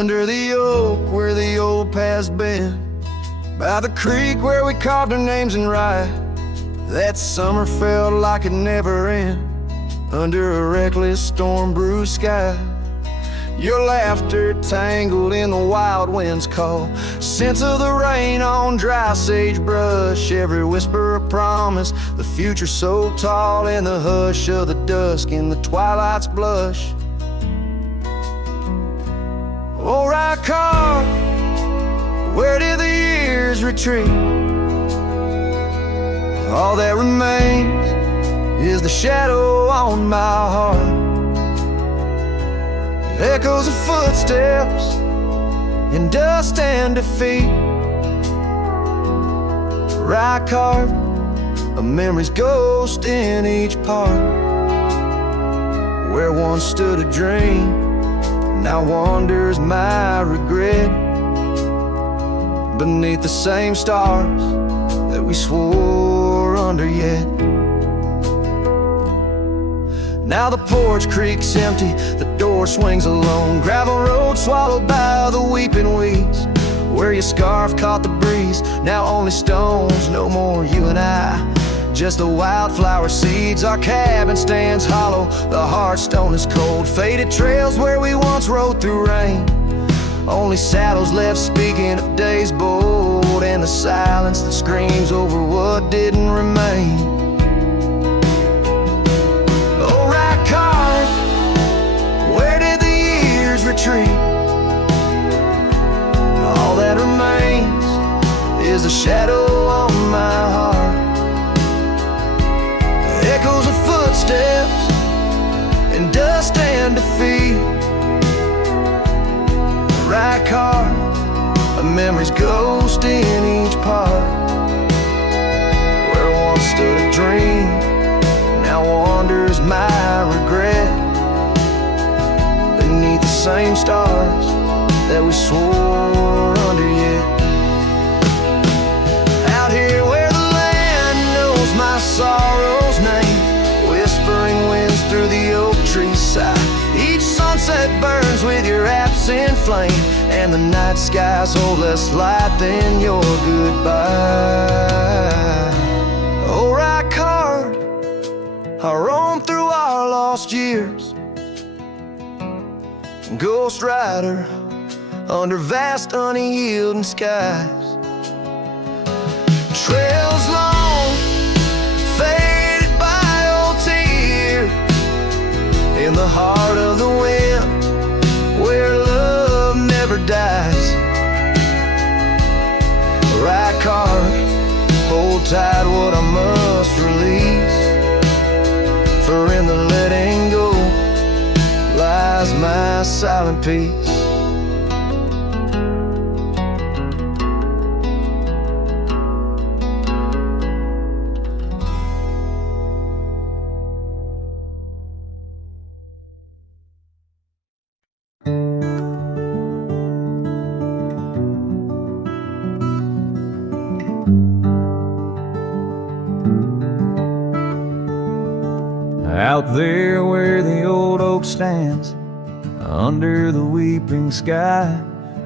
Under the oak where the old path's been, by the creek where we carved our names in rye. That summer felt like it never end, under a reckless storm-bruised sky. Your laughter tangled in the wild wind's call, scent of the rain on dry sagebrush, every whisper a promise, the future so tall, in the hush of the dusk, in the twilight's blush. Oh, right car, where did the years retreat? All that remains is the shadow on my heart, echoes of footsteps in dust and defeat. Right carved, a memory's ghost in each part, where once stood a dream, now wanders my regret, beneath the same stars that we swore under yet. Now the porch creaks empty, the door swings alone, gravel road swallowed by the weeping weeds, where your scarf caught the breeze, now only stones, no more you and I, just the wildflower seeds. Our cabin stands hollow, the hearthstone is cold, faded trails where we once rode through rain, only saddles left speaking of days bold, and the silence that screams over what didn't remain. Where did the years retreat? All that remains is a shadow on my heart, echoes of footsteps in dust and defeat. Right car, a memory's ghost in each part, where once stood a dream, now wanders my regret, beneath the same stars that we swore under yet. Out here where the land knows my sorrow's name, whispering winds through the oak tree's side, each sunset burns with your absent flame, and the night skies hold less light than your goodbye. Oh, right card, I roam through our lost years, ghost rider under vast unyielding skies. Trails long, faded by old tears, in the heart of the wind, where love never dies. Right card, hold tight what I must release, for in the letting go lies my silent peace. Out there where the old oak stands, under the weeping sky,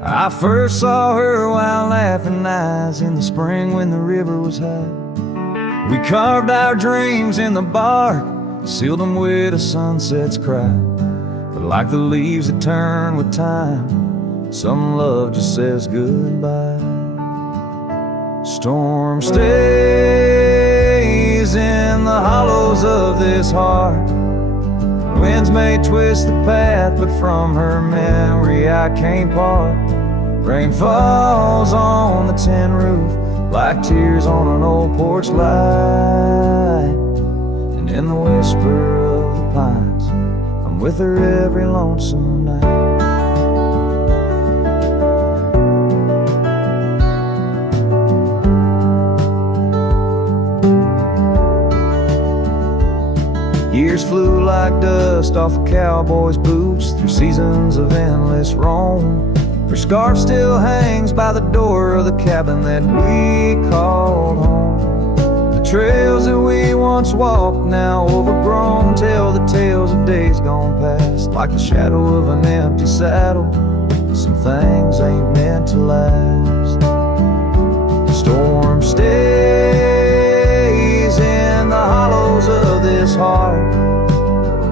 I first saw her while laughing eyes in the spring when the river was high. We carved our dreams in the bark, sealed them with a sunset's cry, but like the leaves that turn with time, some love just says goodbye. Storm stays in the hollows of this heart, winds may twist the path, but from her memory I can't part. Rain falls on the tin roof like tears on an old porch light, and in the whisper of the pines I'm with her every lonesome night. Years flew like dust off a cowboy's boots through seasons of endless roam. Her scarf still hangs by the door of the cabin that we called home. The trails that we once walked, now overgrown, tell the tales of days gone past, like the shadow of an empty saddle some things ain't meant to last. Storm stays in the hollows of this heart.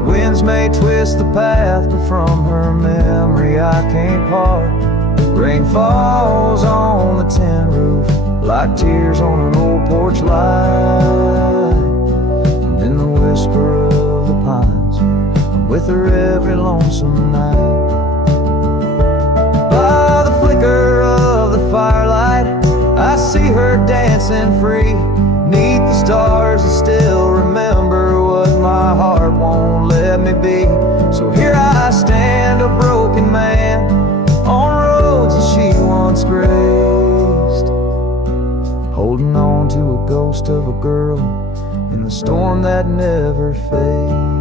Winds may twist the path, but from her memory I can't part. Rain falls on the tin roof like tears on an old porch light. And in the whisper of the pines, I'm with her every lonesome night. By the flicker of the firelight, I see her dancing free. Neath the stars, I still remember what my heart won't let me be. So here I stand, a broken man, on roads that she once graced, holding on to a ghost of a girl in the storm that never fades.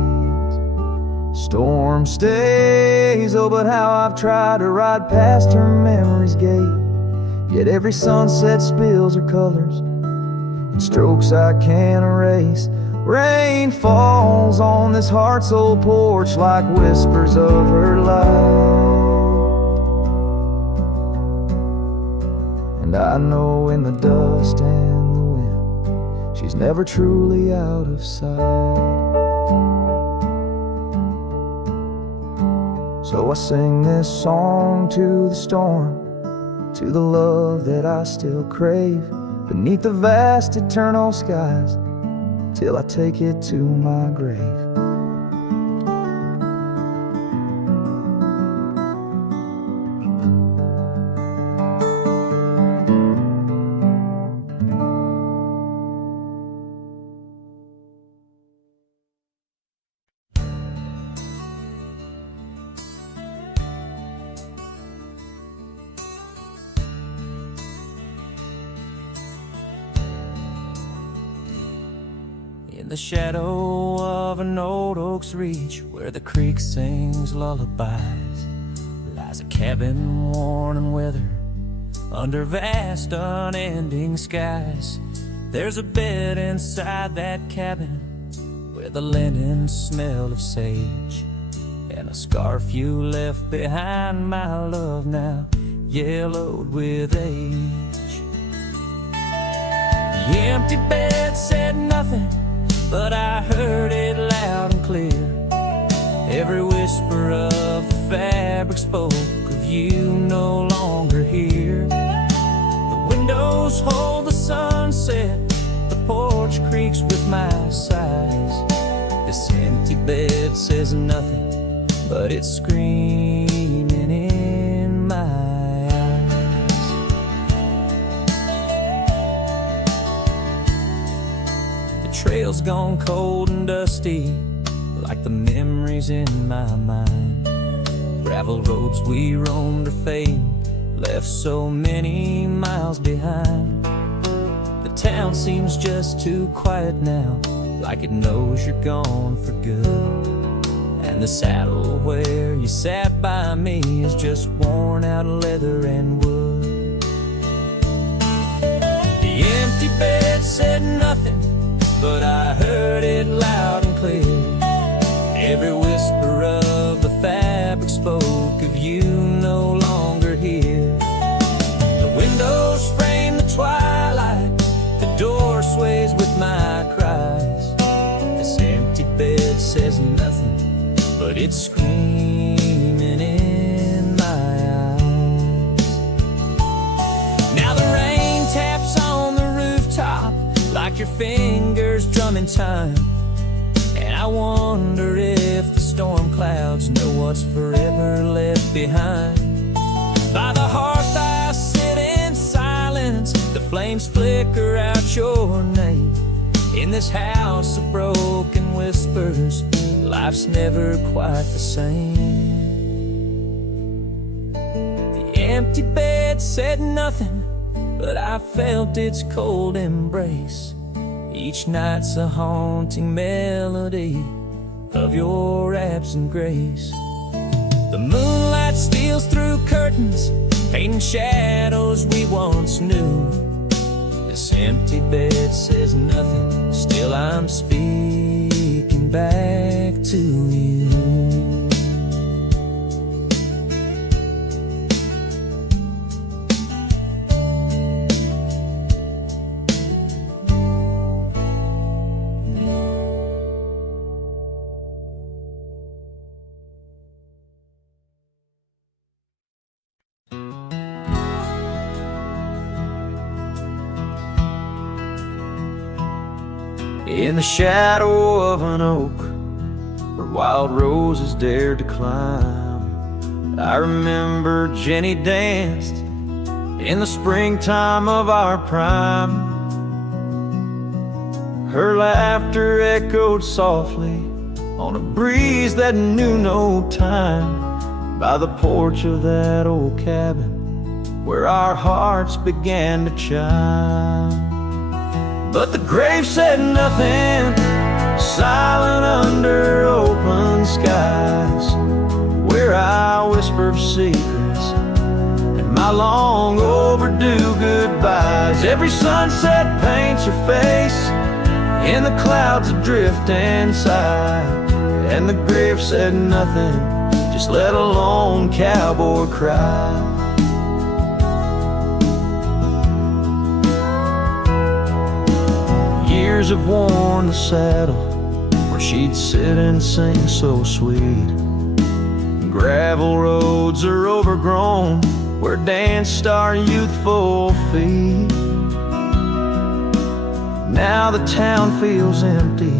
Storm stays, oh but how I've tried to ride past her memory's gate. Yet every sunset spills her colors in strokes I can't erase. Rain falls on this heart-soul porch like whispers of her life. And I know in the dust and the wind, she's never truly out of sight. So I sing this song to the storm, to the love that I still crave, beneath the vast eternal skies, till I take it to my grave. In the shadow of an old oak's reach, where the creek sings lullabies, lies a cabin worn and weathered under vast unending skies. There's a bed inside that cabin with a linen smell of sage, and a scarf you left behind, my love, now yellowed with age. The empty bed said nothing, but I heard it loud and clear. Every whisper of the fabric spoke of you no longer here. The windows hold the sunset, the porch creaks with my sighs. This empty bed says nothing, but it's screaming in my eyes. The trail's gone cold and dusty, like the memories in my mind. Gravel roads we roamed are fading, left so many miles behind. The town seems just too quiet now, like it knows you're gone for good. And the saddle where you sat by me is just worn out leather and wood. The empty bed said nothing, but I heard it loud and clear. Every whisper of the fabric spoke of you no longer here. The windows frame the twilight, the door sways with my cries. This empty bed says nothing, but it's screaming in my eyes. Now the rain taps on the rooftop like your fingers drumming time, and I wonder if the storm clouds know what's forever left behind. By the hearth I sit in silence, the flames flicker out your name. In this house of broken whispers, life's never quite the same. The empty bed said nothing, but I felt its cold embrace. Each night's a haunting melody of your absent grace. The moonlight steals through curtains, painting shadows we once knew. This empty bed says nothing, still I'm speaking back to you. In the shadow of an oak where wild roses dared to climb, I remember Jenny danced in the springtime of our prime. Her laughter echoed softly on a breeze that knew no time, by the porch of that old cabin where our hearts began to chime. But the grave said nothing, silent under open skies, where I whispered secrets and my long overdue goodbyes. Every sunset paints her face in the clouds adrift and sigh, and the grave said nothing, just let a lone cowboy cry. Years have worn the saddle where she'd sit and sing so sweet. Gravel roads are overgrown where danced our youthful feet. Now the town feels empty,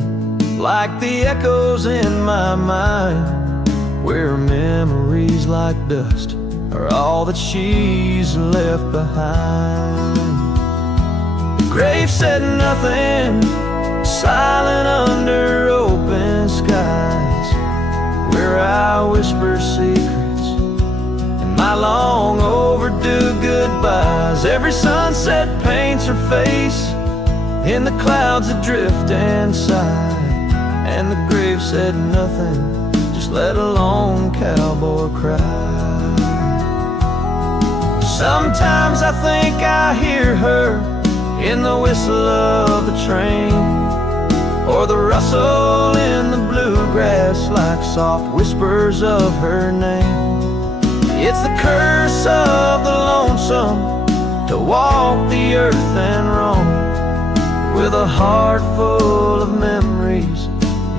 like the echoes in my mind, where memories like dust are all that she's left behind. The grave said nothing, silent under open skies, where I whisper secrets and my long overdue goodbyes. Every sunset paints her face in the clouds adrift and sigh, and the grave said nothing, just let a lone cowboy cry. Sometimes I think I hear her in the whistle of the train, or the rustle in the bluegrass like soft whispers of her name. It's the curse of the lonesome to walk the earth and roam, with a heart full of memories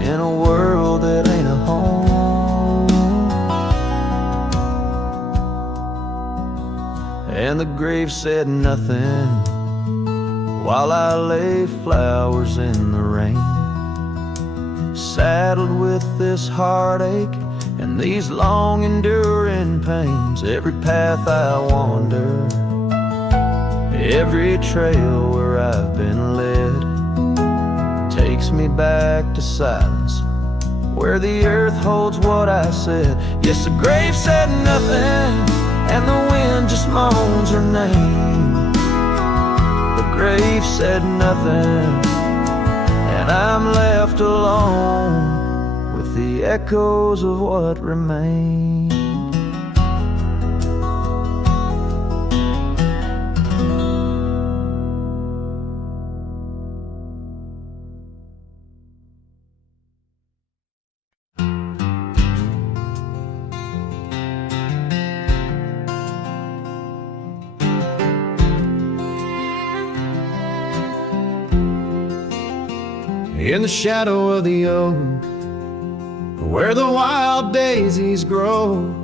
in a world that ain't a home. And the grave said nothing while I lay flowers in the rain, saddled with this heartache and these long enduring pains. Every path I wander, every trail where I've been led, takes me back to silence, where the earth holds what I said. Yes, the grave said nothing, and the wind just moans her name. The grave said nothing, and I'm left alone with the echoes of what remained. In the shadow of the oak, where the wild daisies grow,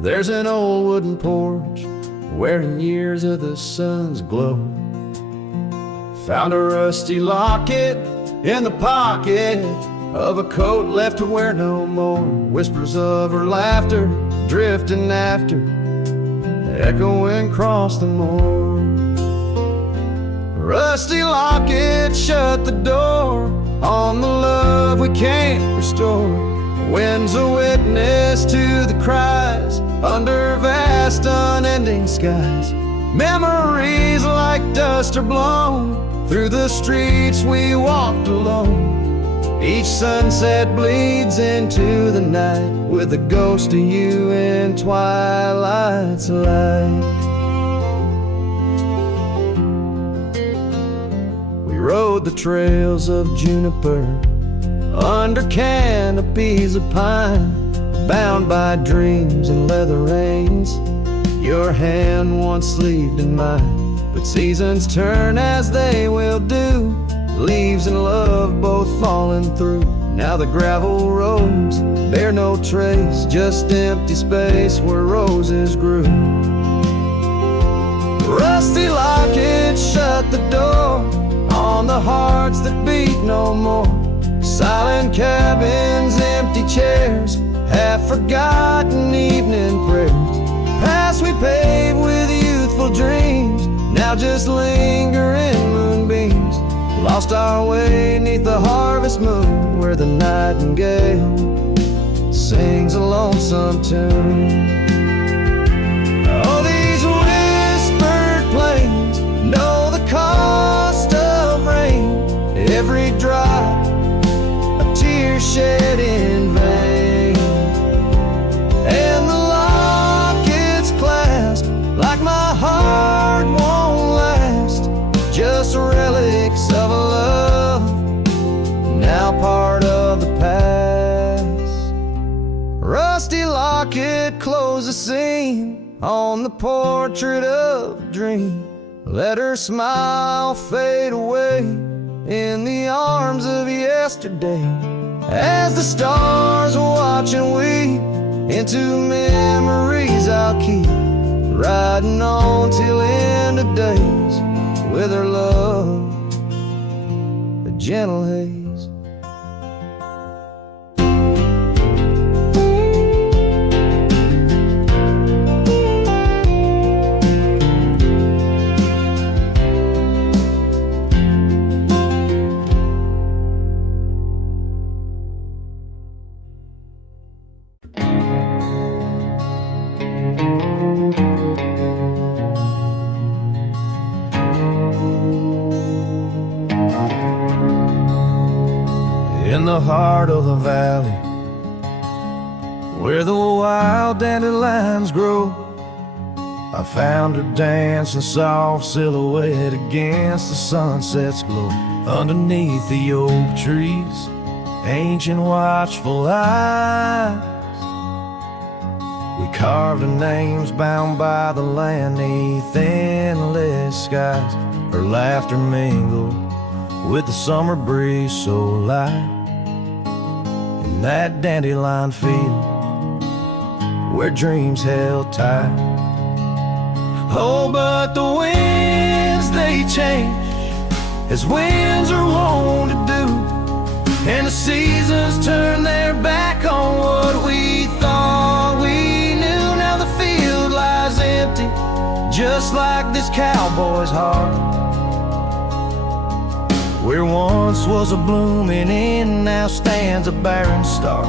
there's an old wooden porch wearing years of the sun's glow. Found a rusty locket in the pocket of a coat left to wear no more. Whispers of her laughter drifting after, echoing across the moor. Rusty locket shut the door on the love we can't restore. Wind's a witness to the cries under vast unending skies. Memories like dust are blown through the streets we walked alone. Each sunset bleeds into the night with a ghost of you in twilight's light. Rode the trails of juniper under canopies of pine, bound by dreams and leather reins. Your hand once sleeved in mine, but seasons turn as they will do, leaves and love both falling through. Now the gravel roads bear no trace, just empty space where roses grew. Rusty locket shut the door on the hearts that beat no more. Silent cabins, empty chairs, half-forgotten evening prayers. Past we paved with youthful dreams, now just lingering moonbeams. Lost our way 'neath the harvest moon, where the nightingale sings a lonesome tune. Oh, these whispered plains know the cost of rain. Every drop a tear shed in vain, and the lockets clasp like my heart won't last. Just relics of a love now part of the past. Rusty locket close the seam on the portrait of a dream. Let her smile fade away in the arms of yesterday, as the stars watch and weep into memories I'll keep, riding on till end of days with her love, a gentle haze. In the heart of the valley, where the wild dandelions grow, I found her dancing soft silhouette against the sunset's glow. Underneath the oak trees, ancient watchful eyes, we carved her names bound by the land 'neath endless skies. Her laughter mingled with the summer breeze so light, in that dandelion field where dreams held tight. Oh, but the winds, they change, as winds are wont to do, and the seasons turn their back on what we thought we knew. Now the field lies empty, just like this cowboy's heart, where once was a blooming inn, now stands a barren star.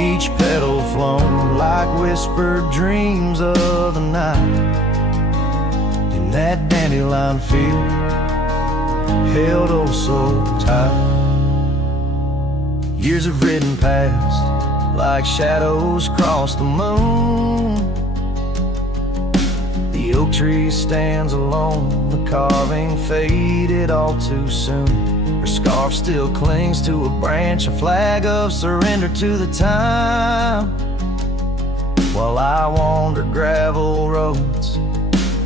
Each petal flown like whispered dreams of the night, in that dandelion field held oh so tight. Years have ridden past like shadows cross the moon. The oak tree stands alone, the carving faded all too soon. Her scarf still clings to a branch, a flag of surrender to the time, while I wander gravel roads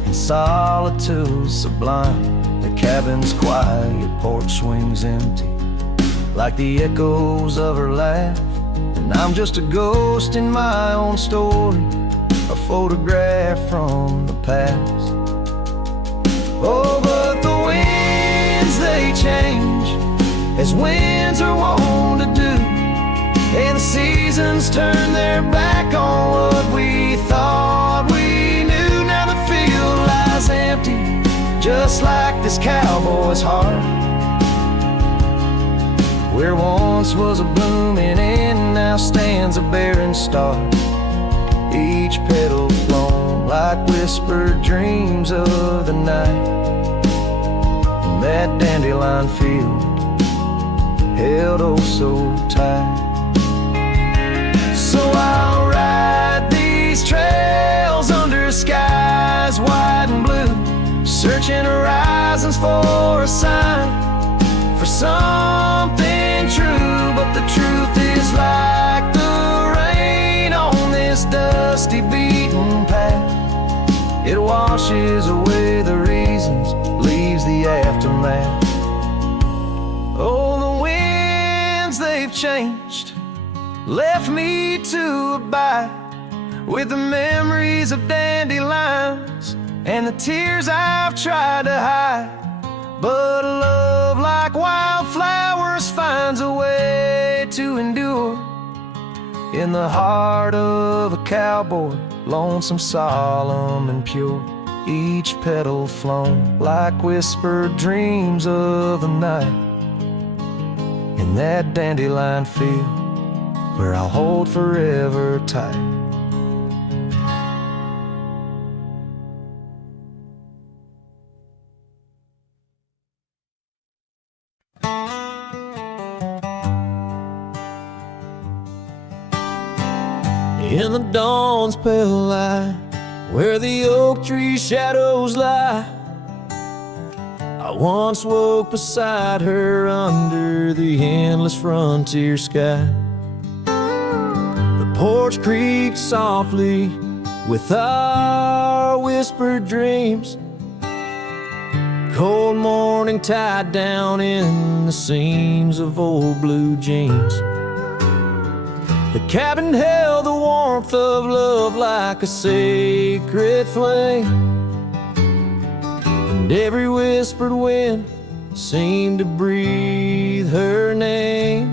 in solitude sublime. The cabin's quiet, porch swings empty like the echoes of her laugh, and I'm just a ghost in my own story, a photograph from the past. Oh, but the winds, they change, as winds are wont to do, and the seasons turn their back on what we thought we knew. Now the field lies empty, just like this cowboy's heart, where once was a blooming inn, now stands a barren star. Each petal flown like whispered dreams of the night, in that dandelion field held oh so tight. So I'll ride these trails under skies wide and blue, searching horizons for a sign, for something true. But the truth is like the rain on this dusty beaten path, it washes away the reasons, leaves the aftermath. Oh, the winds, they've changed, left me to abide with the memories of dandelions and the tears I've tried to hide. But a love like wildflowers finds a way to endure. In the heart of a cowboy, lonesome, solemn, and pure, each petal flown like whispered dreams of the night. In that dandelion field where I'll hold forever tight. In the dawn's pale light, where the oak tree shadows lie, I once woke beside her under the endless frontier sky. The porch creaked softly with our whispered dreams. Cold morning tied down in the seams of old blue jeans. The cabin held the warmth of love like a sacred flame, and every whispered wind seemed to breathe her name.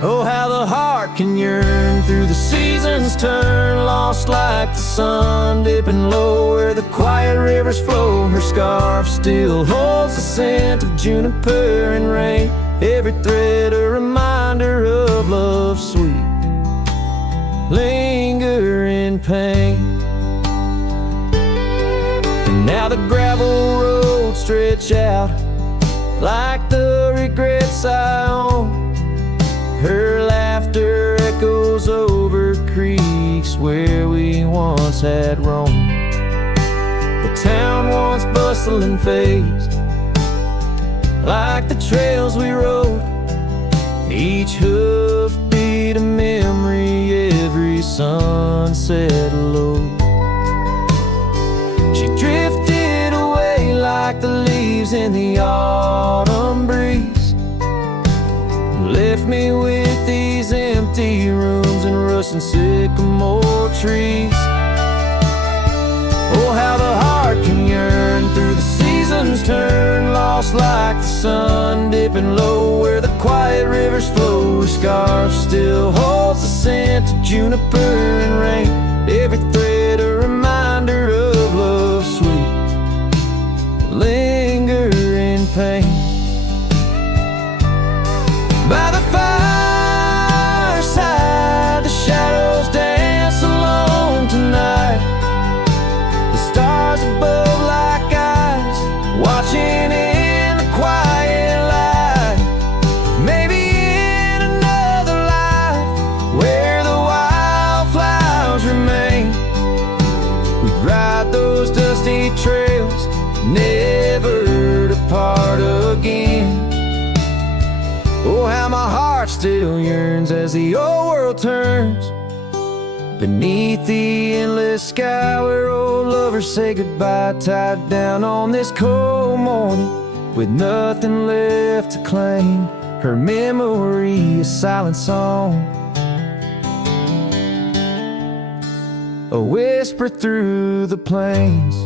Oh, how the heart can yearn through the seasons turn, lost like the sun dipping low where the quiet rivers flow. Her scarf still holds the scent of juniper and rain, every thread a reminder of love's sweet lingering pain. And now the gravel roads stretch out like the regrets I own. Her laughter echoes over creeks where we once had roamed. The town once bustling fades like the trails we rode, each hoof beat a memory, every sunset low. She drifted away like the leaves in the autumn breeze, left me with these empty rooms and rusting sycamore trees. Oh, how the heart can yearn through the seasons turn, lost like the sun dipping low where the quiet rivers flow. Her scarf still holds the scent of juniper and rain, every thread a reminder of love's sweet lingering pain. By the fireside, the shadows dance alone tonight, the stars above like eyes watching in the quiet light. Maybe in another life where the wildflowers remain, we'd ride those dusty trails, never to part again. Oh, how my heart still yearns as the old world turns beneath the endless sky where old lovers say goodbye, tied down on this cold morning with nothing left to claim. Her memory a silent song, a whisper through the plains.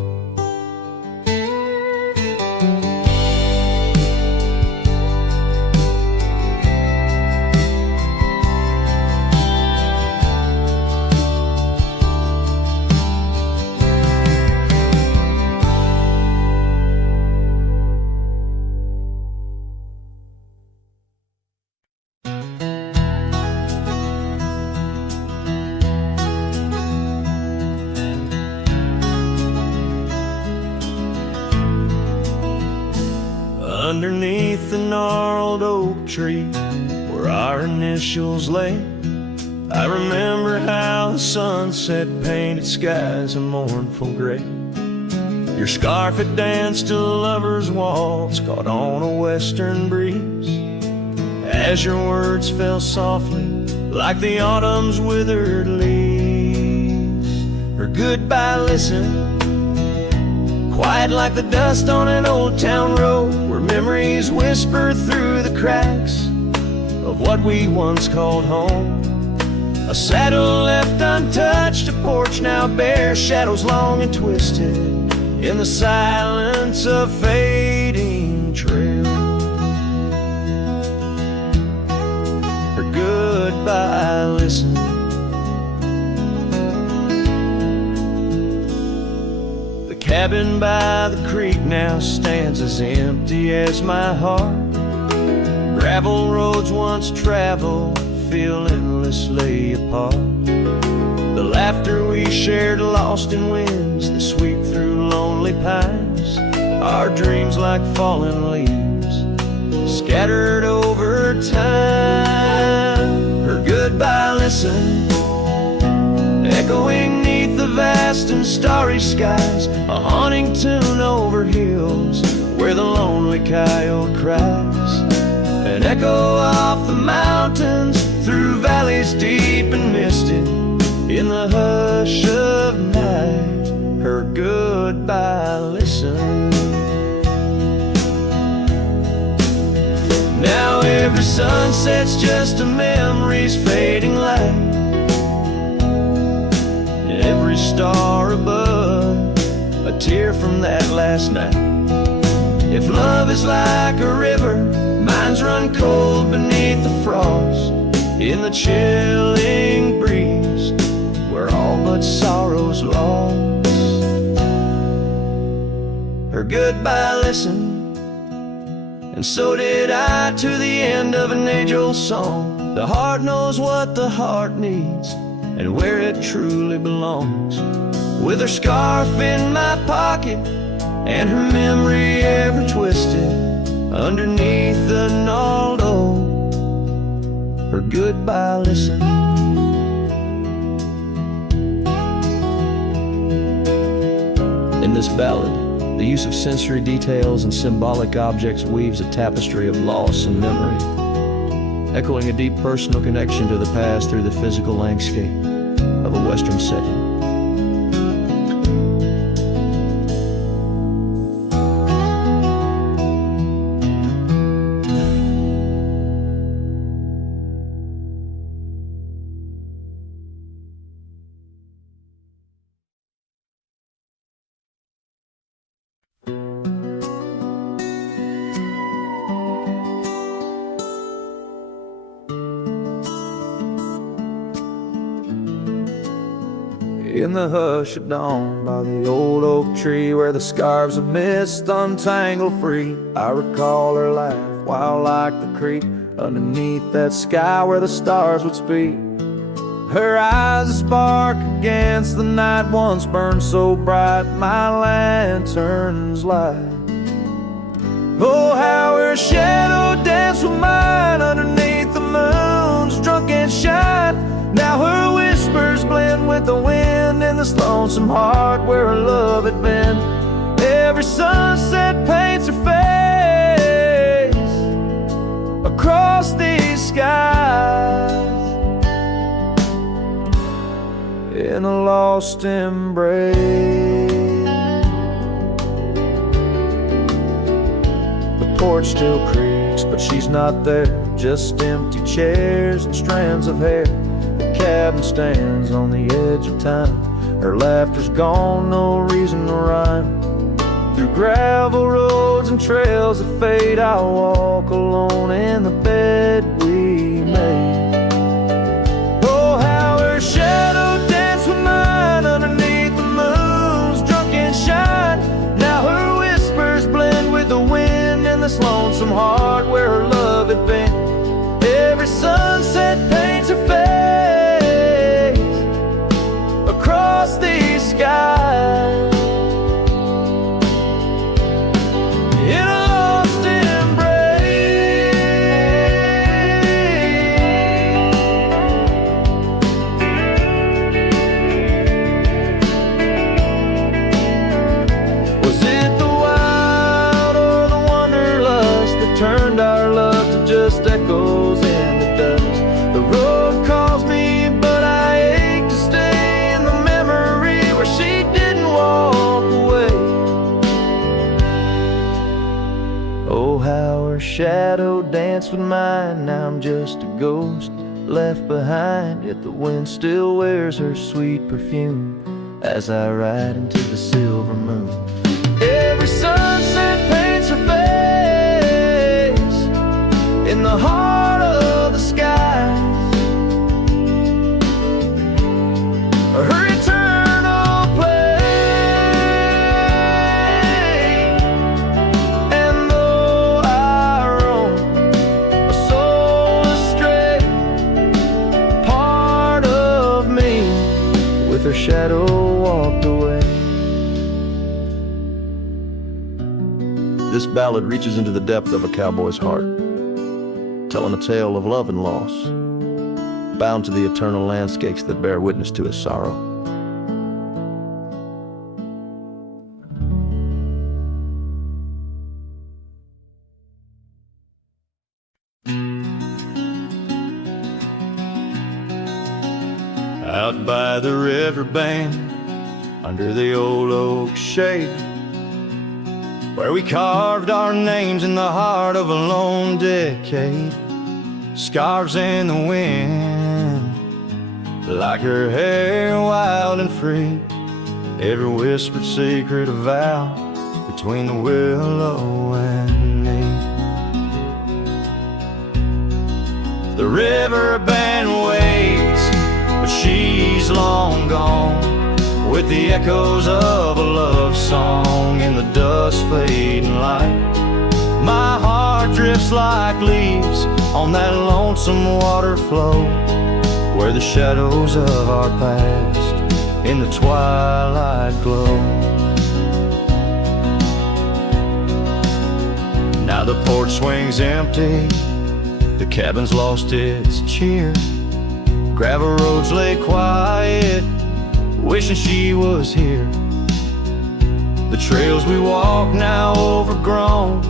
Underneath the gnarled oak tree where our initials lay, I remember how the sunset painted skies a mournful gray. Your scarf had danced a lover's waltz caught on a western breeze, as your words fell softly like the autumn's withered leaves. Her goodbye listened, quiet like the dust on an old town road, where memories whisper through the cracks of what we once called home. A saddle left untouched, a porch now bare, shadows long and twisted in the silence of fate. goodbye, listen. The cabin by the creek now stands as empty as my heart. Gravel roads once traveled feel endlessly apart. The laughter we shared lost in winds that sweep through lonely pines. Our dreams like fallen leaves scattered over time. Her goodbye listen, echoing neath the vast and starry skies. A haunting tune over hills where the lonely coyote cries. An echo off the mountains through valleys deep and misty. In the hush of night, her goodbye listen. Now every sunset's just a memory's fading light. Every star above, a tear from that last night. If love is like a river, mine's run cold beneath the frost. In the chilling breeze, where all but sorrow's lost. Her goodbye listened, and so did I, to the end of an age-old song. The heart knows what the heart needs, and where it truly belongs. With her scarf in my pocket, and her memory ever twisted, underneath the gnarled oak, her goodbye listen. In this ballad, the use of sensory details and symbolic objects weaves a tapestry of loss and memory, echoing a deep personal connection to the past through the physical landscape of a Western setting. In the hush of dawn, by the old oak tree, where the scarves of mist untangle free, I recall her laugh, wild like the creek, underneath that sky where the stars would speak. Her eyes a spark against the night, once burned so bright my lantern's light. Oh, how her shadow danced with mine underneath the moon's drunken shine. Now her whispers blend with the wind in this lonesome heart where her love had been. Every sunset paints her face across these skies in a lost embrace. The porch still creaks, but she's not there, just empty chairs and strands of hair. The cabin stands on the edge of time. Her laughter's gone, no reason to rhyme. Through gravel roads and trails that fade, I'll walk alone in the bed we made. Oh, how her shadow danced with mine underneath the moon's drunken shine. Now her whispers blend with the wind in this lonesome heart where her love had been. Every sunset paints her face across these skies in a lost embrace. Was it the wild or the wanderlust that turned our love to just echoes in the dust? The road calls me, but I ache to stay in the memory where she didn't walk away. Oh, how her shadow danced with mine. Now I'm just a ghost left behind, yet the wind still wears her sweet perfume as I ride into the silver moon. Every sunset paints her face in the heart of the skies this ballad reaches into the depth of a cowboy's heart, telling a tale of love and loss, bound to the eternal landscapes that bear witness to his sorrow. Out by the river bank, under the old oak shade, where we carved our names in the heart of a lone decade. Scarves in the wind, like her hair wild and free. Every whispered secret a vow between the willow and me. The river band waits, but she's long gone, with the echoes of a love song in the dusk fading light. My heart drifts like leaves on that lonesome water flow, where the shadows of our past in the twilight glow. Now the porch swings empty, the cabin's lost its cheer. Gravel roads lay quiet, wishing she was here. The trails we walk now overgrown,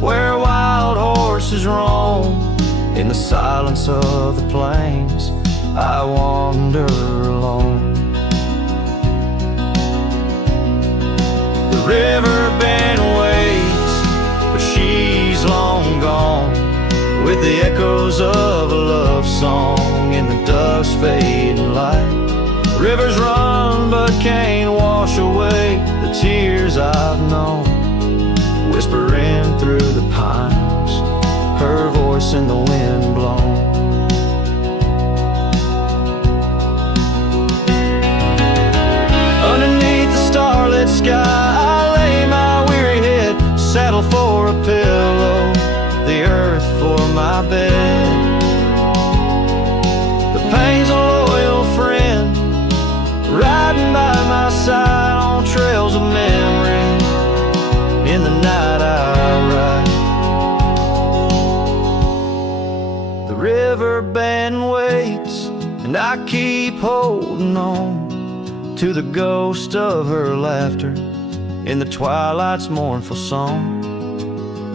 where wild horses roam. In the silence of the plains, I wander alone. The river band waits, but she's long gone, with the echoes of a love song in the dusk fading light. Rivers run but can't wash away the tears I've known, whispering through the pines, her voice in the wind blown. Underneath the starlit sky, I lay my weary head, saddle for a pillow, the earth for my bed. The pain's a loyal friend, riding by my side on trails of memory. In the night I ride. The river band waits, and I keep holding on to the ghost of her laughter in the twilight's mournful song.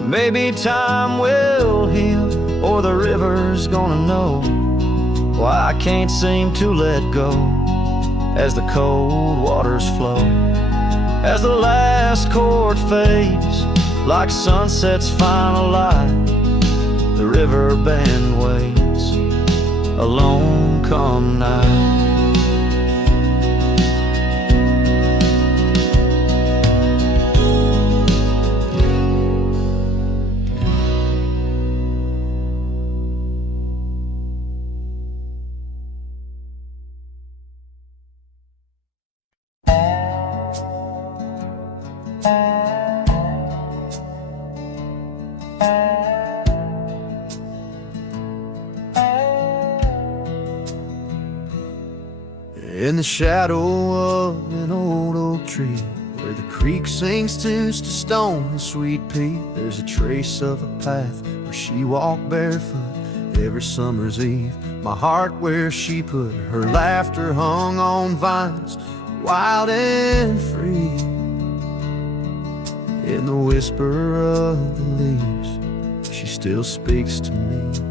Maybe time will heal, or the river's gonna know why I can't seem to let go as the cold waters flow. As the last chord fades, like sunset's final light, the river band waits, alone come night. In the shadow of an old oak tree, where the creek sings tunes to stone and sweet pea, there's a trace of a path where she walked barefoot every summer's eve. My heart where she put her laughter hung on vines, wild and free. In the whisper of the leaves, she still speaks to me.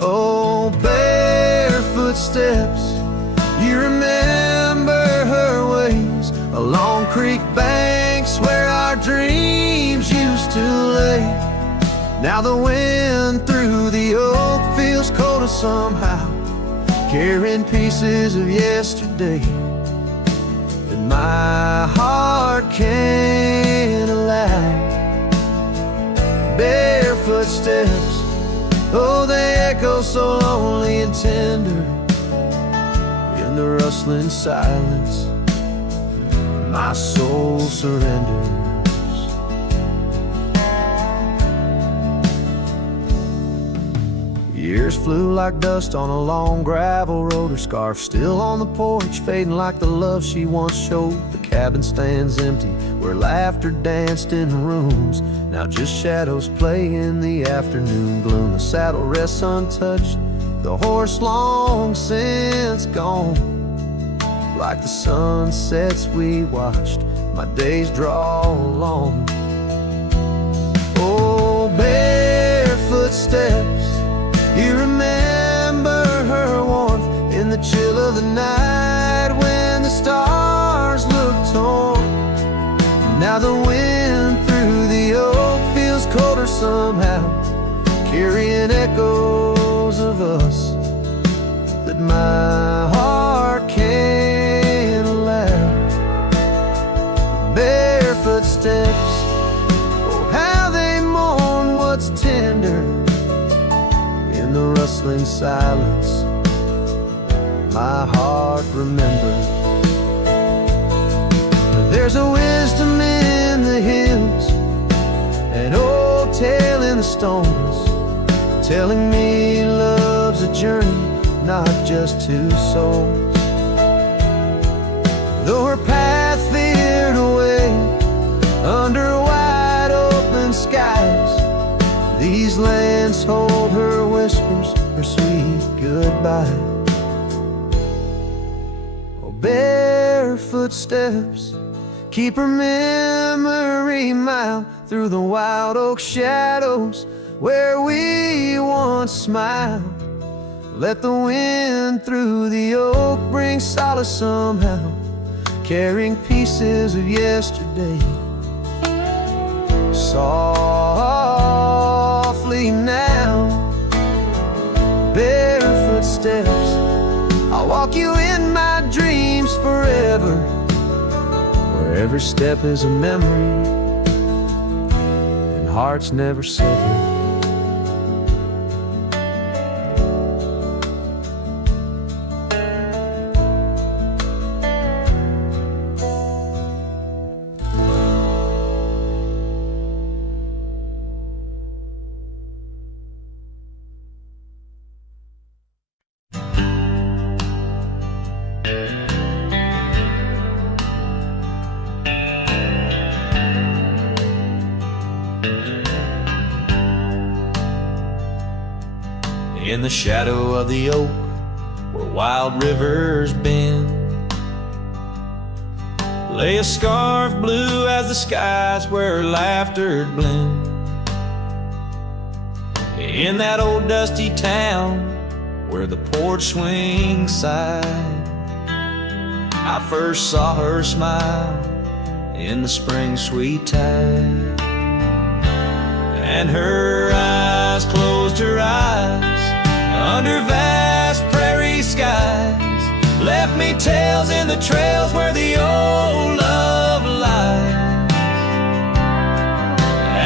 Oh, barefoot steps, you remember her ways along creek banks where our dreams used to lay. Now the wind through the oak feels colder somehow, carrying pieces of yesterday that my heart can't allow. Barefoot steps, oh, they echo so lonely and tender. In the rustling silence, my soul surrenders. Years flew like dust on a long gravel road, her scarf still on the porch, fading like the love she once showed. The cabin stands empty, where laughter danced in rooms. Now just shadows play in the afternoon gloom. The saddle rests untouched, the horse long since gone. Like the sunsets we watched, my days draw long. Oh, barefoot steps, you remember her warmth in the chill of the night when the stars looked torn. Now the wind through the oak feels colder somehow, carrying echoes of us that my heart can't allow. Barefoot steps, oh how they mourn what's tender in the rustling silence. My heart remembers. There's a wisdom in the hills, an old tale in the stones, telling me love's a journey, not just two souls. Though her path veered away under wide open skies, these lands hold her whispers, her sweet goodbye. Oh, barefoot steps, keep her memory mild through the wild oak shadows where we once smiled. Let the wind through the oak bring solace somehow, carrying pieces of yesterday. Softly now, barefoot steps, I'll walk you in my dreams forever, where every step is a memory and hearts never sever. In the shadow of the oak, where wild rivers bend, lay a scarf blue as the skies where laughter blend. In that old dusty town where the porch swings side, I first saw her smile in the spring sweet tide. And her eyes closed her eyes under vast prairie skies, left me tales in the trails where the old love lies.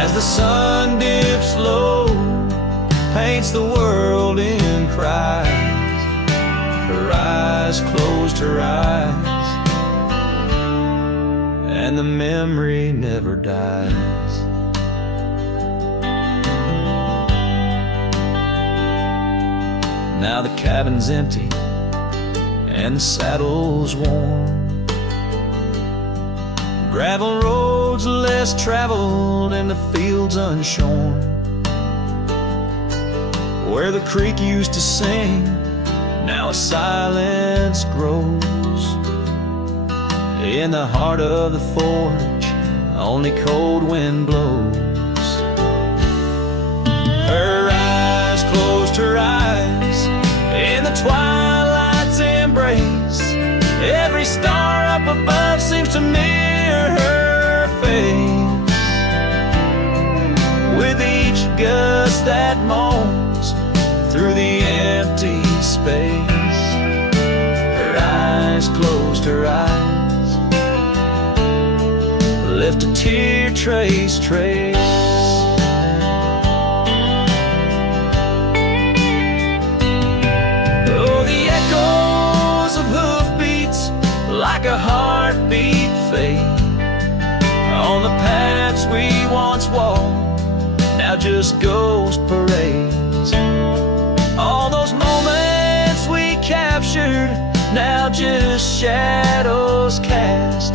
As the sun dips low, paints the world in cries, her eyes closed her eyes, and the memory never dies. Now the cabin's empty and the saddle's worn, gravel roads less traveled and the fields unshorn. Where the creek used to sing, now a silence grows. In the heart of the forge, only cold wind blows. Her eyes closed her eyes in the twilight's embrace. Every star up above seems to mirror her face. With each gust that moans through the empty space, her eyes closed her eyes, left a tear trace. Like a heartbeat fade on the paths we once walked, now just ghost parades. All those moments we captured, now just shadows cast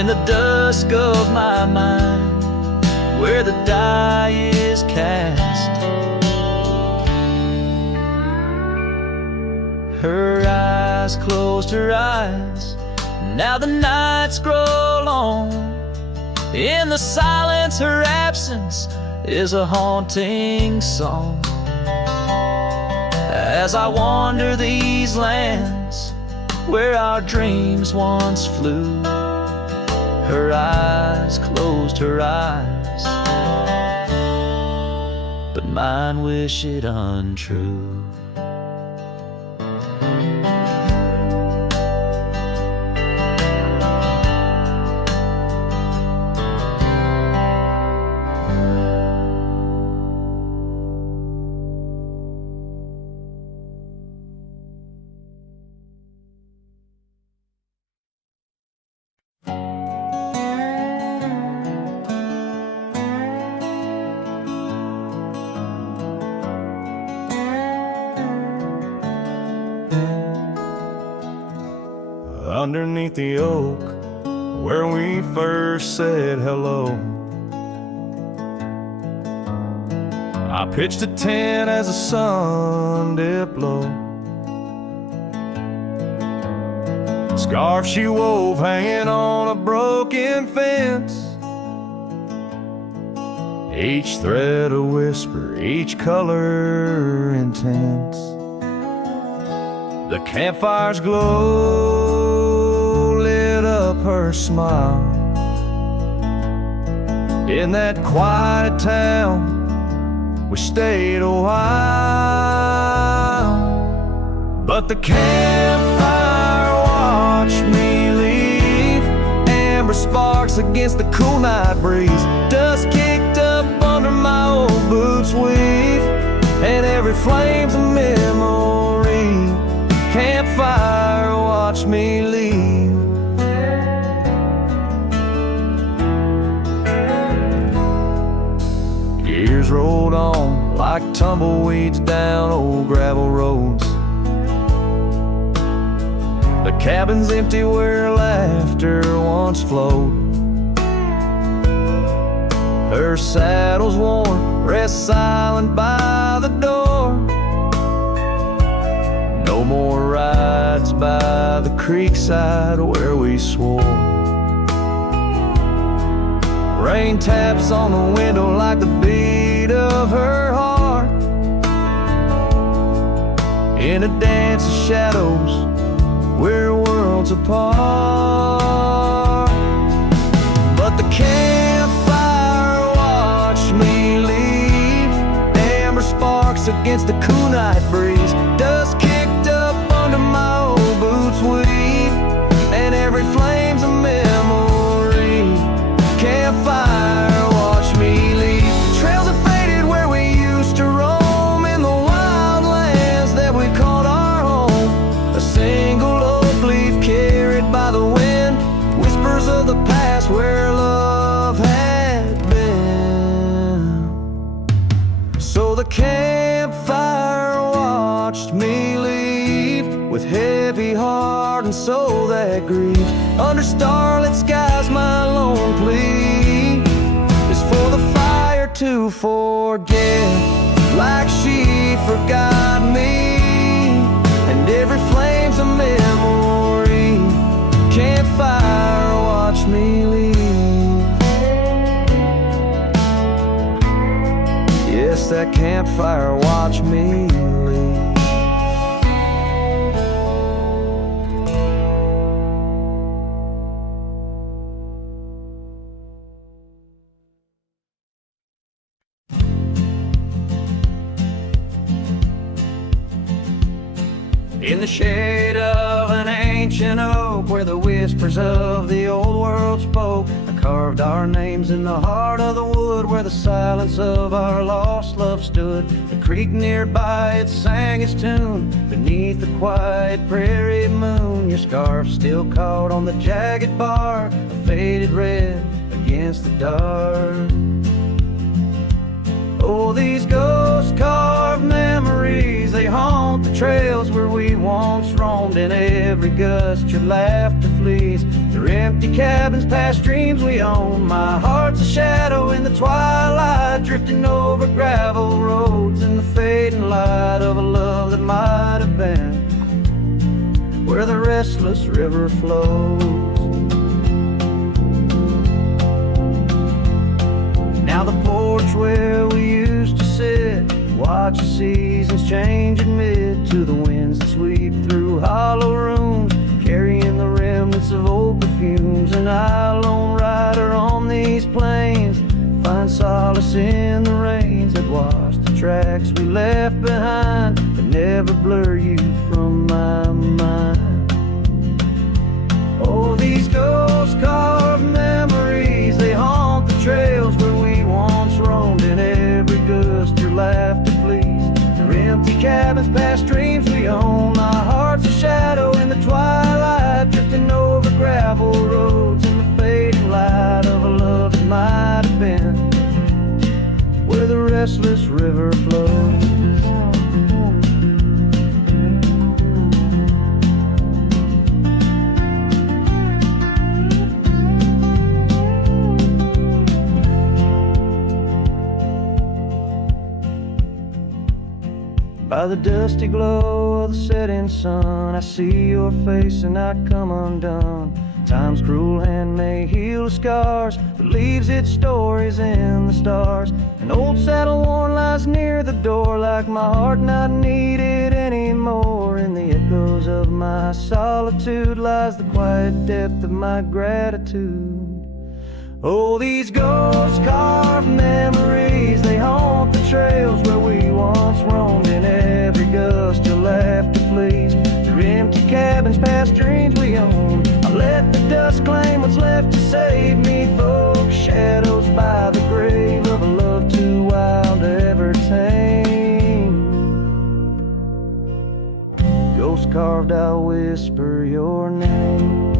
in the dusk of my mind, where the die is cast. Her eyes closed her eyes, now the nights grow long. In the silence, her absence is a haunting song. As I wander these lands where our dreams once flew, her eyes closed her eyes, but mine wish it untrue. Underneath the oak where we first said hello, I pitched a tent as the sun dipped low. Scarf she wove hanging on a broken fence, each thread a whisper, each color intense. The campfire's glow lit up her smile. In that quiet town we stayed a while, but the campfire watched me leave. Amber sparks against the cool night breeze, dust kicked up under my old boots weave, and every flame's a memory. Campfire watched me leave. Years rolled on like tumbleweeds down old gravel roads. The cabin's empty where laughter once flowed. Her saddle's worn, rests silent by the door. No more rides by the creekside where we swore. Rain taps on the window like the beat of her heart, in a dance of shadows we're worlds apart. But the campfire watched me leave. Amber sparks against the cool night breeze, dust kicked up under my old boots weave, and every flame's a memory. Campfire watched me leave. Trails have faded where we used to roam, in the wild lands that we called our home. A single oak leaf carried by the wind, whispers of the past where love had been. So the campfire watched me leave, with heavy heart and soul that grieves. Under starlit skies my lone plea is for the fire to forget, like she forgot me. And every flame's a memory. Campfire watch me leave. Yes, that campfire watch me leave. In the shade of an ancient oak, where the whispers of the old world spoke, I carved our names in the heart of the wood, where the silence of our lost love stood. The creek nearby, it sang its tune beneath the quiet prairie moon. Your scarf still caught on the jagged bark, a faded red against the dark. Oh, these ghost-carved memories, they haunt the trails where we once roamed. In every gust your laughter flees, the through empty cabins, past dreams we own. My heart's a shadow in the twilight, drifting over gravel roads in the fading light of a love that might have been where the restless river flows. Now the porch where we used to sit, watch the seasons change, admit to the winds that sweep through hollow rooms, carrying the remnants of old perfumes. And I, lone rider on these plains, find solace in the rains that wash the tracks we left behind, but never blur you from my mind. Oh, these ghost-carved memories, they haunt the trails where we once roamed. In every gust your laughter flees, through empty cabins, past dreams we own. My heart's a shadow in the twilight, drifting over gravel roads in the fading light of a love that might have been where the restless river flows. By the dusty glow of the setting sun, I see your face and I come undone. Time's cruel hand may heal the scars, but leaves its stories in the stars. An old saddle worn lies near the door, like my heart not needed anymore. In the echoes of my solitude lies the quiet depth of my gratitude. Oh, these ghost-carved memories, they haunt the trails where we once roamed. In every gust your laughter flees, through empty cabins, past dreams we own. I let the dust claim what's left to save me, folks. Shadows by the grave of a love too wild to ever tame. Ghost-carved, I'll whisper your name.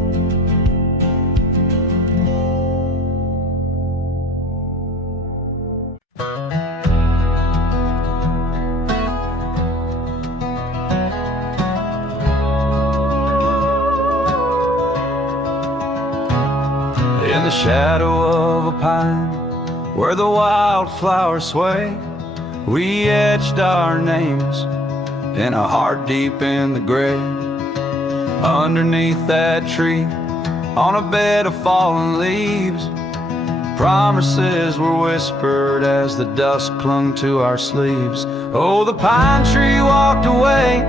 In the shadow of a pine, where the wildflowers sway, we etched our names in a heart deep in the grave. Underneath that tree, on a bed of fallen leaves, promises were whispered as the dust clung to our sleeves. Oh, the pine tree walked away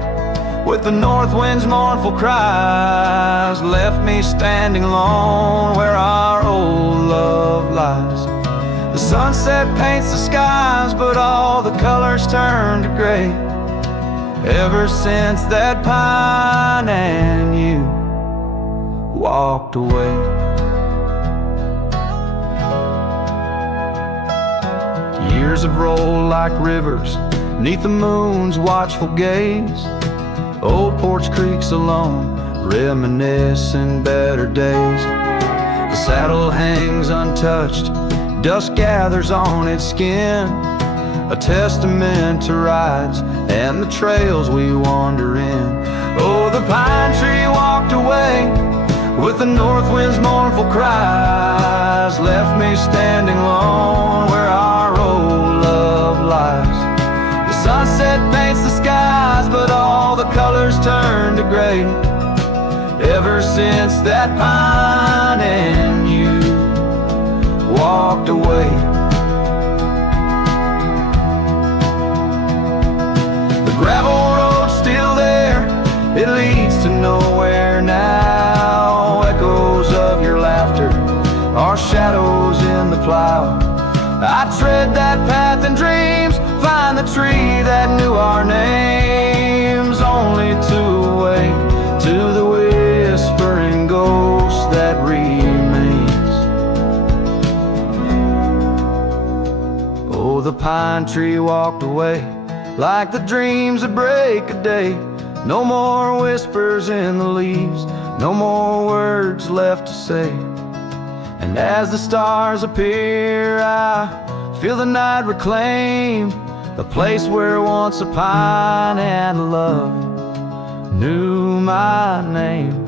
with the north wind's mournful cries, left me standing alone where our old love lies. The sunset paints the skies, but all the colors turn to gray ever since that pine and you walked away. Years have rolled like rivers neath the moon's watchful gaze. Old porch creaks alone, reminiscing better days. The saddle hangs untouched, dust gathers on its skin, a testament to rides and the trails we wander in. Oh, the pine tree walked away with the north wind's mournful cries, left me standing alone where our old love lies. The sunset paints the skies, but all the colors turn to gray ever since that pine and you walked away. The gravel road's still there, it leads to nowhere now. Echoes of your laughter are shadows in the plow. I tread that path in dreams, find the tree that knew our names, only to awake to the whispering ghost that remains. Oh, the pine tree walked away like the dreams that break a day. No more whispers in the leaves, no more words left to say. And as the stars appear, I feel the night reclaim the place where once a pine and love knew my name.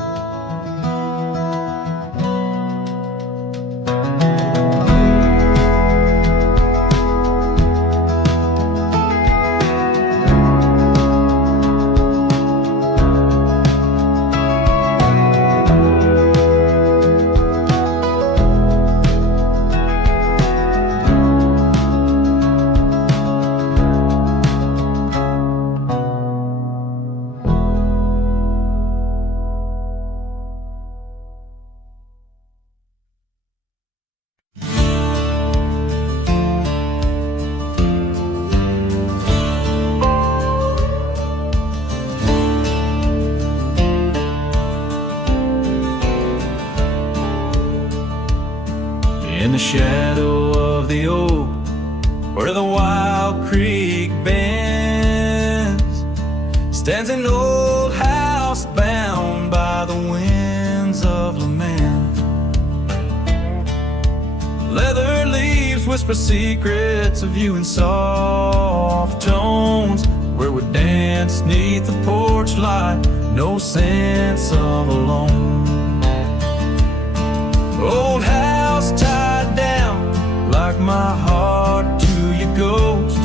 In the shadow of the oak, where the wild creek bends, stands an old house bound by the winds of lament. Leather leaves whisper secrets of you in soft tones, where we dance neath the porch light, no sense of alone. Old house tied down like my heart to your ghost,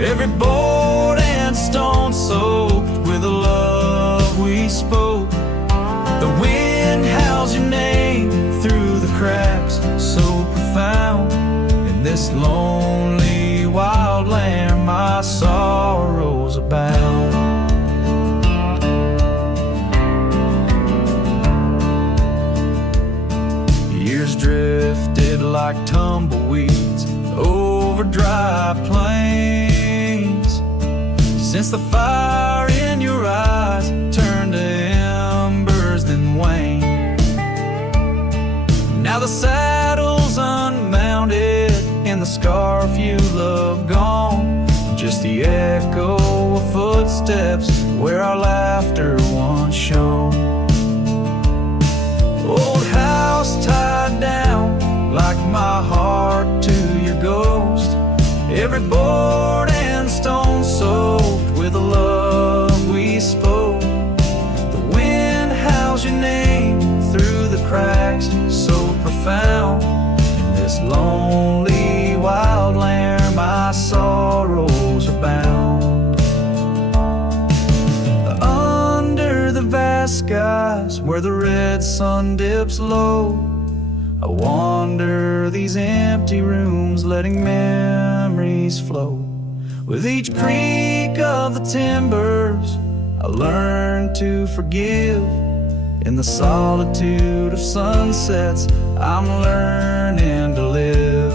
every board and stone soaked with the love we spoke. The wind howls your name through the cracks, so profound. In this lonely wild land my sorrows abound. Years drifted like tumbleweeds over dry plains, since the fire in your eyes turned to embers then waned. Now the saddle's unmounted and the scarf you love gone, just the echo of footsteps where our laughter once shone. Old house tied down like my heart to your ghost, every board and stone soaked with the love we spoke. The wind howls your name through the cracks, so profound. In this lonely wild land my sorrows are bound. Under the vast skies where the red sun dips low, I wander these empty rooms, letting memories flow. With each creak of the timbers I learn to forgive. In the solitude of sunsets I'm learning to live.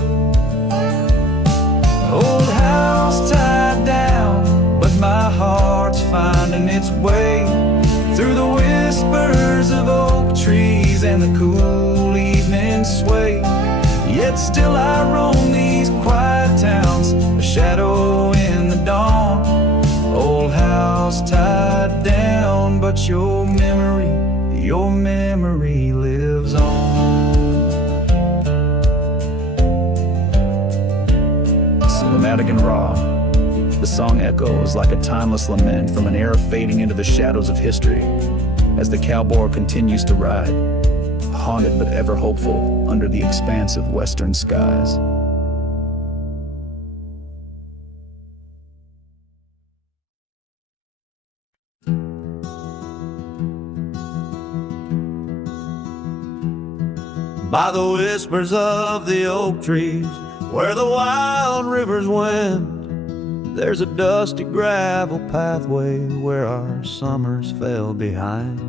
Old house tied down, but my heart's finding its way through the whispers of oak trees and the cool evening sway. Yet still I roam these quiet towns, a shadow in the dawn. Old house tied down, but your memory lives on. Cinematic and raw, the song echoes like a timeless lament from an era fading into the shadows of history as the cowboy continues to ride, haunted but ever hopeful under the expansive western skies. By the whispers of the oak trees, where the wild rivers wend, there's a dusty gravel pathway where our summers fell behind.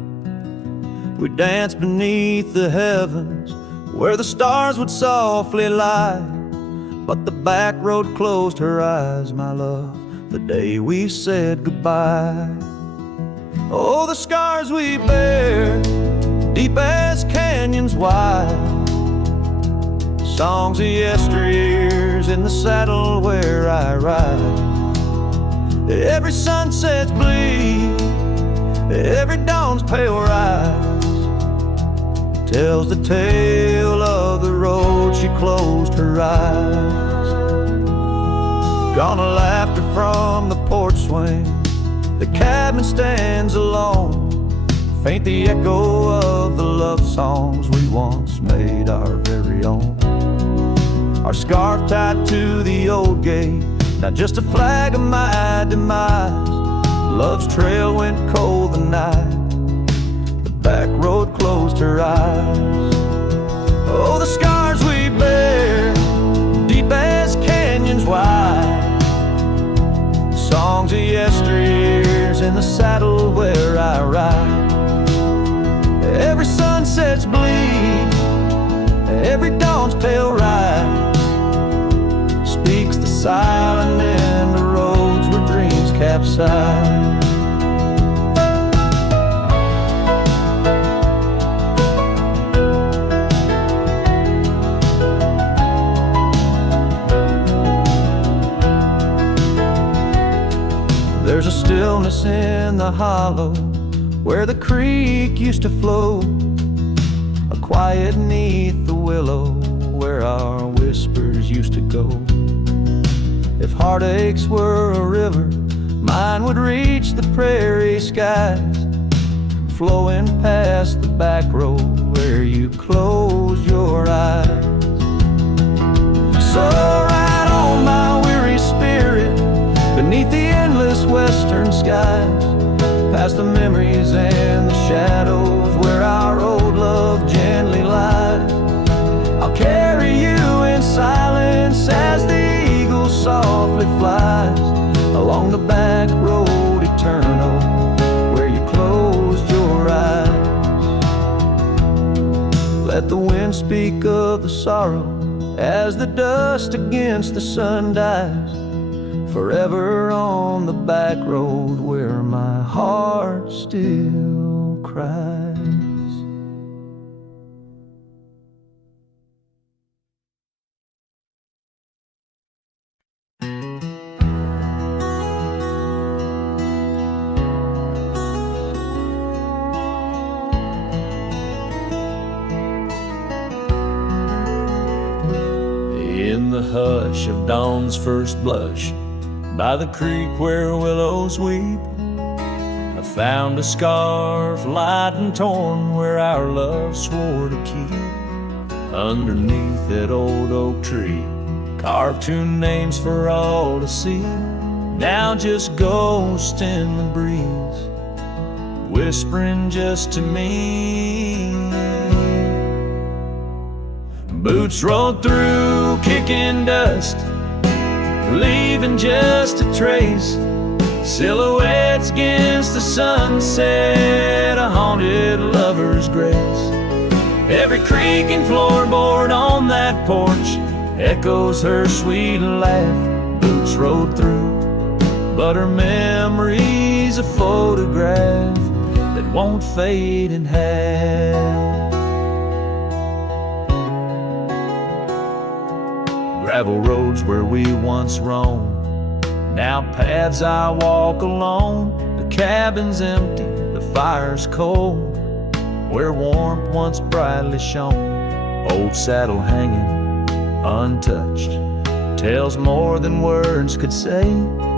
We danced beneath the heavens where the stars would softly lie, but the back road closed her eyes, my love, the day we said goodbye. Oh, the scars we bear, deep as canyons wide, songs of yesteryears in the saddle where I ride. Every sunset's bleed, every dawn's pale rise tells the tale of the road she closed her eyes. Gone a laughter from the porch swing, the cabin stands alone, faint the echo of the love songs we once made our very own. Our scarf tied to the old gate, not just a flag of my demise. Love's trail went cold the night the back road closed her eyes. Oh, the scars we bear, deep as canyons wide, songs of yesteryears in the saddle where I ride. Every sunset's bleed, every dawn's pale rise speaks the silent in the roads where dreams capsize. stillness in the hollow where the creek used to flow, a quiet 'neath the willow where our whispers used to go. If heartaches were a river, mine would reach the prairie skies, flowing past the back road where you closed your eyes. So ride on my weary spirit beneath the endless western skies, past the memories and the shadows where our old love gently lies. I'll carry you in silence as the eagle softly flies along the back road eternal where you closed your eyes. Let the wind speak of the sorrow as the dust against the sun dies, forever on the back road where my heart still cries. In the hush of dawn's first blush, by the creek where willows weep, I found a scarf light and torn where our love swore to keep. Underneath that old oak tree, carved two names for all to see, now just ghost in the breeze, whispering just to me. Boots rolled through, kicking dust, leaving just a trace. Silhouettes against the sunset, a haunted lover's grace. Every creaking floorboard on that porch echoes her sweet laugh. Boots rode through, but her memory's a photograph that won't fade in half. Gravel roads where we once roamed, now paths I walk alone. The cabin's empty, the fire's cold, where warmth once brightly shone. Old saddle hanging untouched tells more than words could say,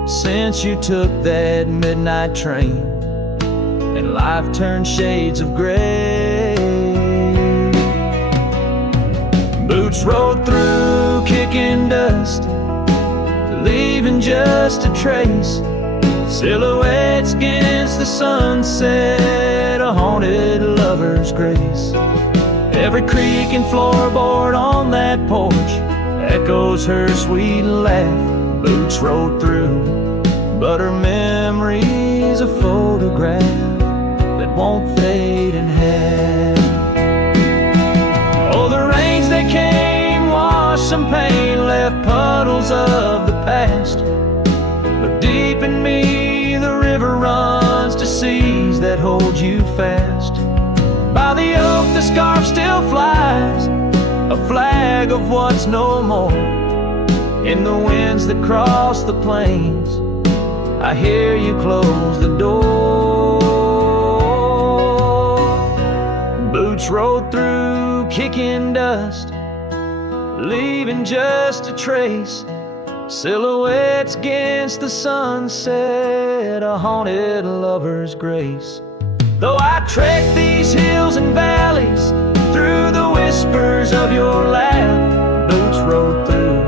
since you took that midnight train and life turned shades of gray. Boots rode through, kicking dust, leaving just a trace. Silhouettes against the sunset, a haunted lover's grace. Every creaking floorboard on that porch echoes her sweet laugh. Boots rode through, but her memory's a photograph that won't fade in half. Oh, the rains that came washed some pain, left puddles of the past. But deep in me the river runs to seas that hold you fast. By the oak the scarf still flies, a flag of what's no more. In the winds that cross the plains, I hear you close the door. Boots rode through, kicking dust, leaving just a trace. Silhouettes against the sunset, a haunted lover's grace. Though I trek these hills and valleys through the whispers of your laugh, boots rode through,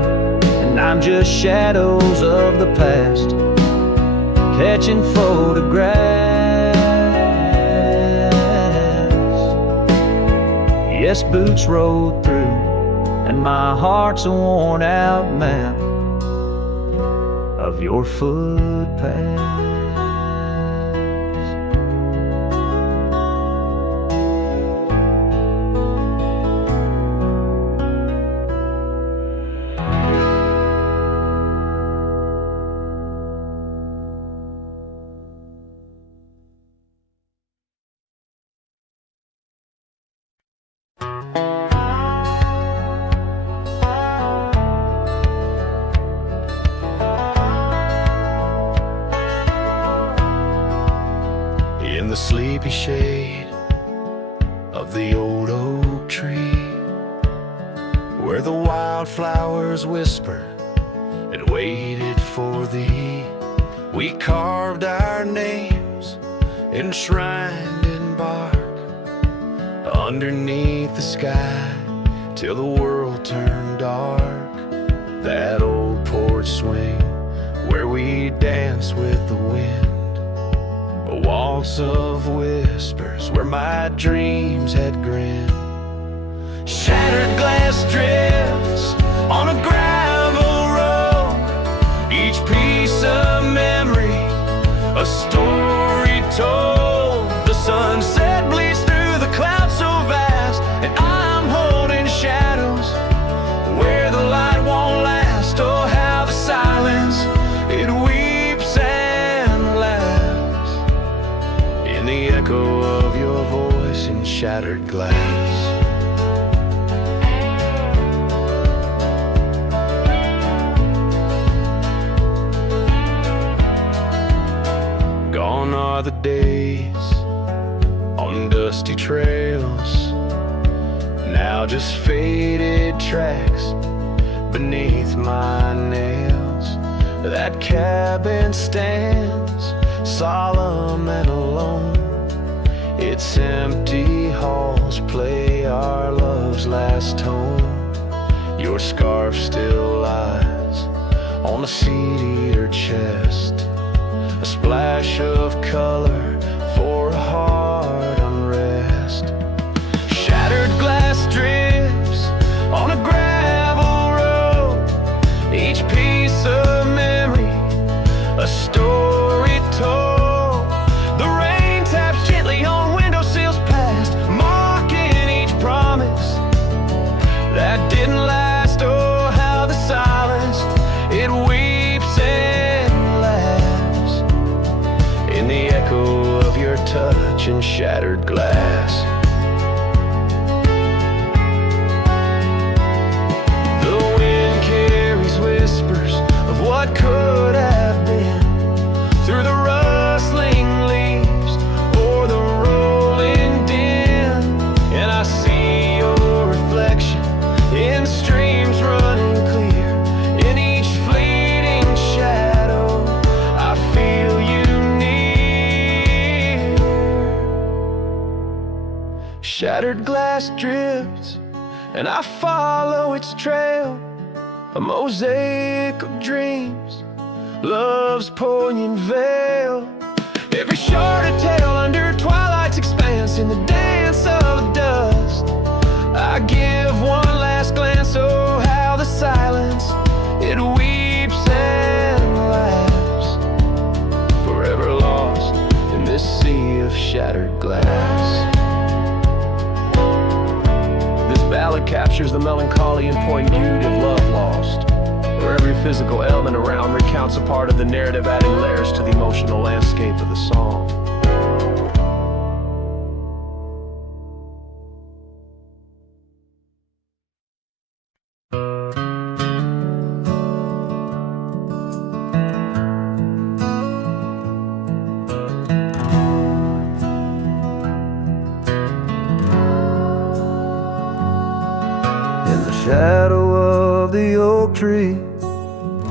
and I'm just shadows of the past, catching photographs. Yes, boots rode through, and my heart's a worn out map of your footpath. wildflowers whispered and waited for thee. We carved our names enshrined in bark underneath the sky till the world turned dark. That old porch swing where we dance with the wind, a waltz of whispers where my dreams had grinned. Shattered glass drifts on a gravel road, each piece of memory a story told. The sunset bleeds through the clouds so vast, and I'm holding shadows where the light won't last. Oh, how the silence, it weeps and laughs in the echo of your voice in shattered glass. Gone are the days on dusty trails, now just faded tracks beneath my nails. That cabin stands solemn and alone, its empty halls play our love's last tone. Your scarf still lies on the seat-eater chest, a splash of color for a heart unrest. Shattered glass drips on a gravel road, each piece of memory a story told. The rain taps gently on windowsills past, marking each promise that didn't last. Oh, how the silence, it weeps and laughs in the echo of your touch and shattered glass. The wind carries whispers of what could have been through the rustling leaves or the rolling din, and I see your reflection in streams running clear. In each fleeting shadow I feel you near. Shattered glass drifts and I follow its trail, a mosaic of dreams, love's poignant veil. Every sharded tale under twilight's expanse, in the dance of dust I give one last glance. Oh, how the silence, it weeps and laughs, forever lost in this sea of shattered glass. This ballad captures the melancholy and poignitude of love lost, where every physical element around recounts a part of the narrative, adding layers to the emotional landscape of the song. In the shadow of the oak tree,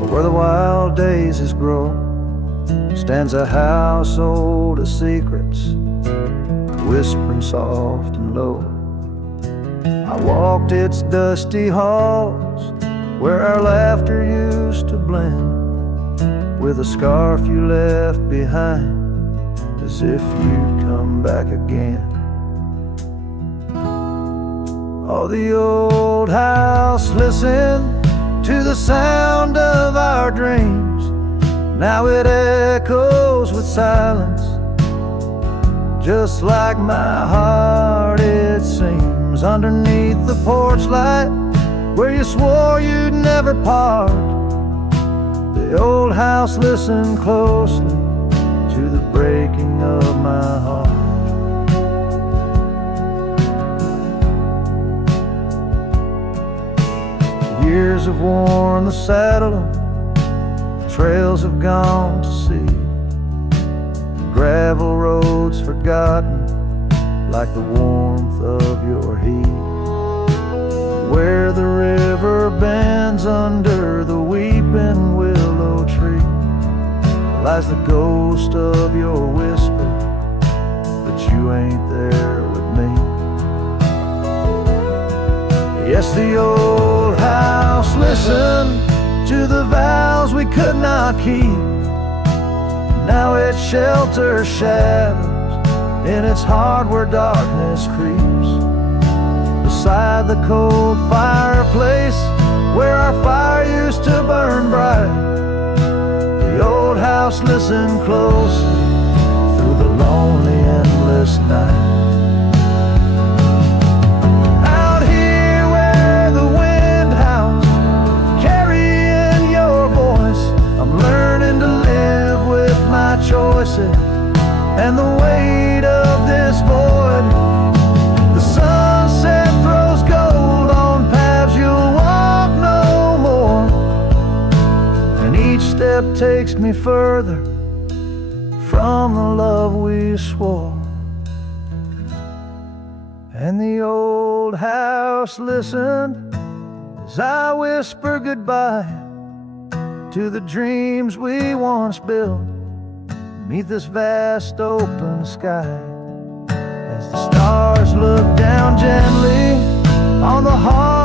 where the wild daisies grow, stands a house old of secrets, whispering soft and low. I walked its dusty halls, where our laughter used to blend with a scarf you left behind, as if you'd come back again. Oh, the old house listened to the sound of our dreams. Now it echoes with silence, just like my heart it seems. Underneath the porch light, where you swore you'd never part, the old house listened closely to the breaking of my heart. Years have worn the saddle, trails have gone to seed, gravel roads forgotten like the warmth of your heat. where the river bends under the weeping willow tree, lies the ghost of your whisper, but you ain't there with me. Yes, the old house listened to the vows we could not keep. Now it shelters shadows in its heart where darkness creeps. Beside the cold fireplace where our fire used to burn bright, the old house listened closely through the lonely endless night. Out here where the wind howls, carrying your voice, I'm learning to live with my choices and the weight of this void. The sunset throws gold on paths you'll walk no more, and each step takes me further from the love we swore. And the old house listened as I whisper goodbye to the dreams we once built beneath this vast open sky. As the stars look down gently on the heart